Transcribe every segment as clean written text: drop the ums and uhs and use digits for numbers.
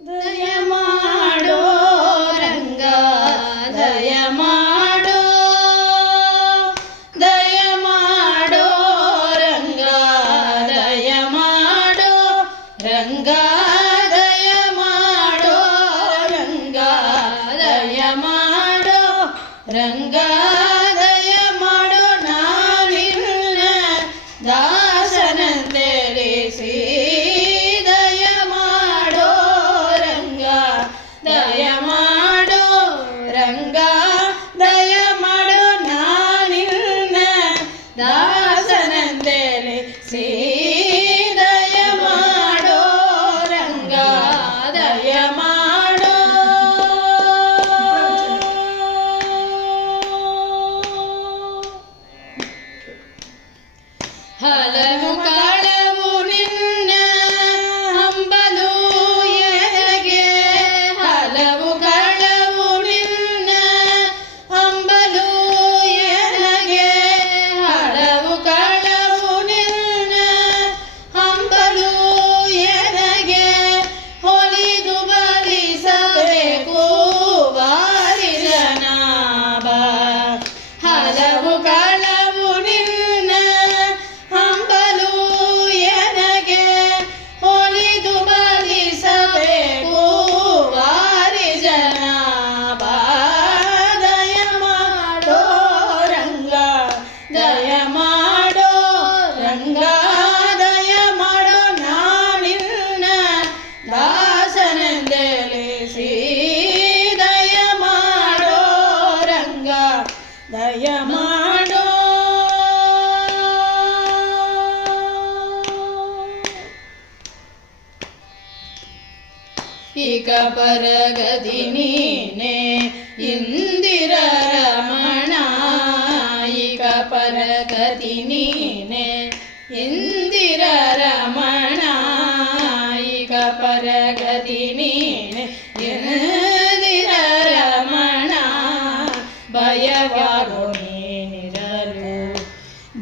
ದಯ ಮಾಡೋ ರಂಗ ದಯ ಮಾಡೋ ದಯ ಮಾಡೋ ರಂಗ ದಯ ಮಾಡೋ ರಂಗ ದಯ ಮಾಡೋ ರಂಗ ದಯ ಮಾಡೋ ರಂಗ ದಯ ಮಾಡೋ ನಾನಿನ್ನ ದಾಸನಂತೆರಿಸಿ ದಯ ಮಾಡೋ ರಂಗ ದಯ ಮಾಡೋ ರಂಗ ದಯ ಮಾಡೋ ನಾನಿನ್ನ ದಾಸನಂತೆರಿಸಿ ದಯ ಮಾಡೋ ರಂಗ ದಯ ಮಾಡೋ ಹಲವು ಕಾಲವು ನಿನ್ನ ಹಂಬಲು ಎನಗೆ ಹಲವು ಕಾಲವು ನಿನ್ನ ಹಂಬಲು ಎನಗೆ ಹಲವು ಕಾಲವು ನಿನ್ನ ಹಂಬಲು ಎನಗೆ ಹೊಲಿದು ಬಲಿಸಬೇಕು ವಾರಿಜನಾಭ ಹಲವು ಕಾಲವು ನಿನ್ನ ಹಂಬಲು ಎನಗೆ ಹೊಲಿದು ಬಲಿಸಬೇಕು ವಾರಿಜನಾಭ ದಯ ಮಾಡೋ ರಂಗ ದಯ ಮಾಡೋ ರಂಗ ದಯ ಮಾಡೋ ನಾನಿನ್ನ ದಾಸನೆಂದೆಲಿಸಿ ದಯ ಮಾಡೋ ರಂಗ ದಯ ಮಾಡೋ ಇಕ ಪರಗತಿ ನೀನೆ ಇಂದಿರ ರಮಣ ಇಕ ಪರಗತಿ ನೀನೆ ಇಂದಿರ ರಮಣ ಇಕ ಪರಗತಿ ನೀನೆ ಇಂದಿರ ರಮಣ ಭಯವಾಗೋ ನೀನಿರಲು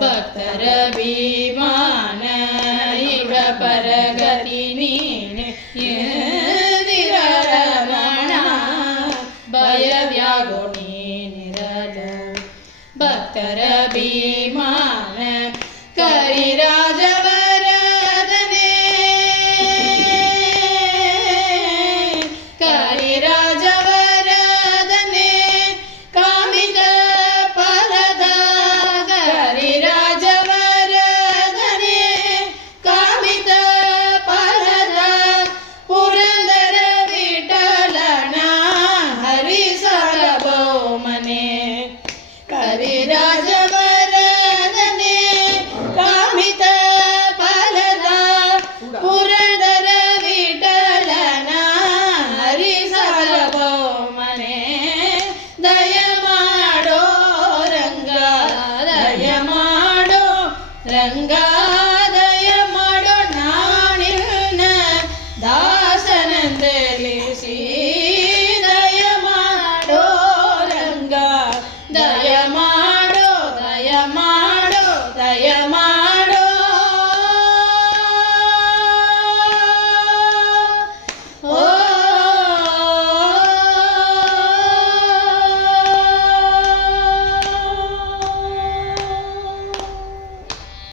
ಭಕ್ತರ ಭೀಮಾನ ಇಕ ಪರಗತಿ ನೀನೆ